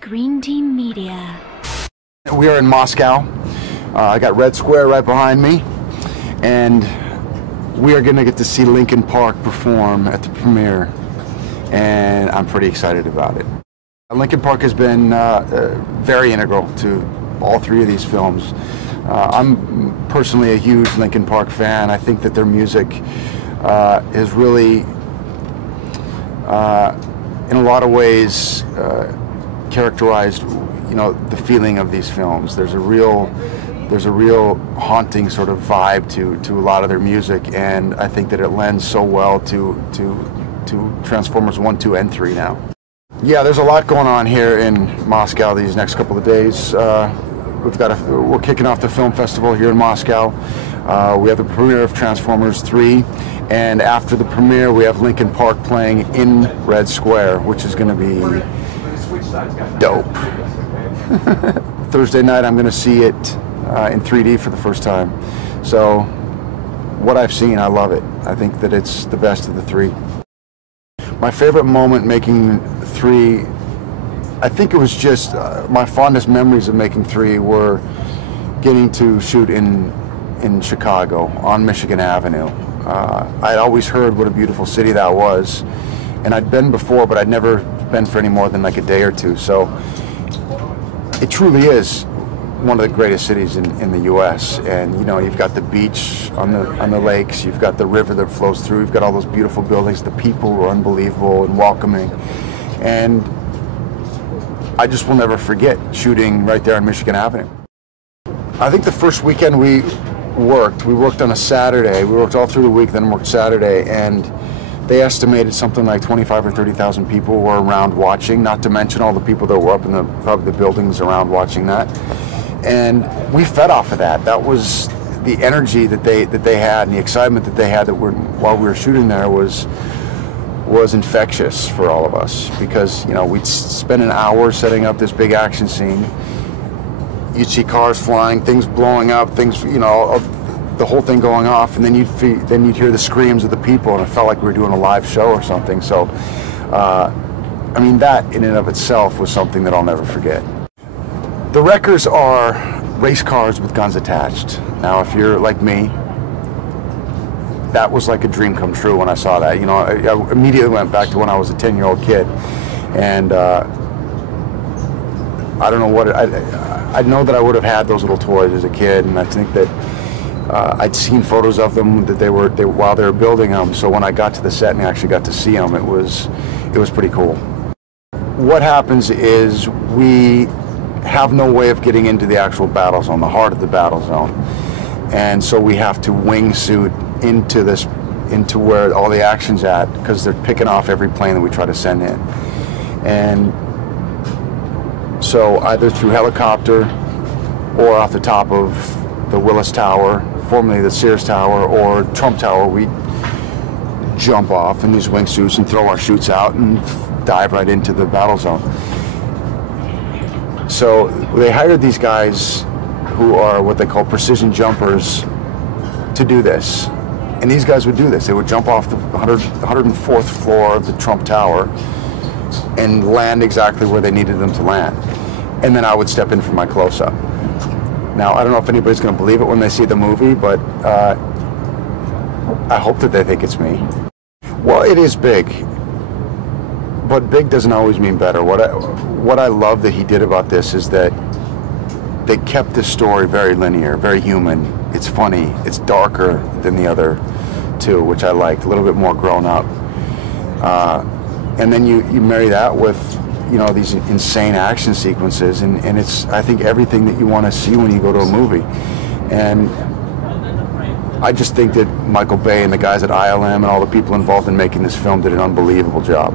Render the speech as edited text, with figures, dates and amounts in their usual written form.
Green Team Media. We are in Moscow. I got Red Square right behind me, and we are going to get to see Linkin Park perform at the premiere, and I'm pretty excited about it. Linkin Park has been very integral to all three of these films. I'm personally a huge Linkin Park fan. I think that their music is really, in a lot of ways, characterized, the feeling of these films. There's a real haunting sort of vibe to a lot of their music, and I think that it lends so well to Transformers 1, 2, and 3 now. Yeah, there's a lot going on here in Moscow these next couple of days. We're kicking off the film festival here in Moscow. We have the premiere of Transformers 3, and after the premiere we have Linkin Park playing in Red Square, which is going to be dope. Thursday night I'm going to see it in 3D for the first time. So what I've seen, I love it. I think that it's the best of the three. My favorite moment making 3, I think it was just my fondest memories of making 3 were getting to shoot in Chicago on Michigan Avenue. I'd always heard what a beautiful city that was, and I'd been before, but I'd never been for any more than like a day or two. So it truly is one of the greatest cities in the U.S. And you've got the beach on the lakes, you've got the river that flows through, you've got all those beautiful buildings. The people were unbelievable and welcoming, and I just will never forget shooting right there on Michigan Avenue. I think the first weekend we worked on a Saturday. We worked all through the week, then worked Saturday, and they estimated something like 25 or 30,000 people were around watching, not to mention all the people that were up in probably the buildings around watching that. And we fed off of that. That was the energy that they had, and the excitement that they had while we were shooting there was infectious for all of us, because we'd spend an hour setting up this big action scene. You'd see cars flying, things blowing up, things, the whole thing going off, and then you'd hear the screams of the people, and it felt like we were doing a live show or something. So, I mean, that in and of itself was something that I'll never forget. The wreckers are race cars with guns attached. Now, if you're like me, that was like a dream come true when I saw that. I immediately went back to when I was a 10-year-old kid, and I don't know what I know that I would have had those little toys as a kid, and I think that I'd seen photos of them that they were while they were building them. So when I got to the set and actually got to see them, it was pretty cool. What happens is we have no way of getting into the actual battle zone, the heart of the battle zone, and so we have to wingsuit into where all the action's at, because they're picking off every plane that we try to send in. And so either through helicopter or off the top of the Willis Tower, formerly the Sears Tower, or Trump Tower, we jump off in these wingsuits and throw our chutes out and dive right into the battle zone. So they hired these guys who are what they call precision jumpers to do this. And these guys would do this. They would jump off the 104th floor of the Trump Tower and land exactly where they needed them to land. And then I would step in for my close-up. Now, I don't know if anybody's going to believe it when they see the movie, but I hope that they think it's me. Well, it is big, but big doesn't always mean better. What I love that he did about this is that they kept this story very linear, very human. It's funny, it's darker than the other two, which I liked, a little bit more grown up. And then you marry that with these insane action sequences, and it's, I think, everything that you want to see when you go to a movie. And I just think that Michael Bay and the guys at ILM and all the people involved in making this film did an unbelievable job.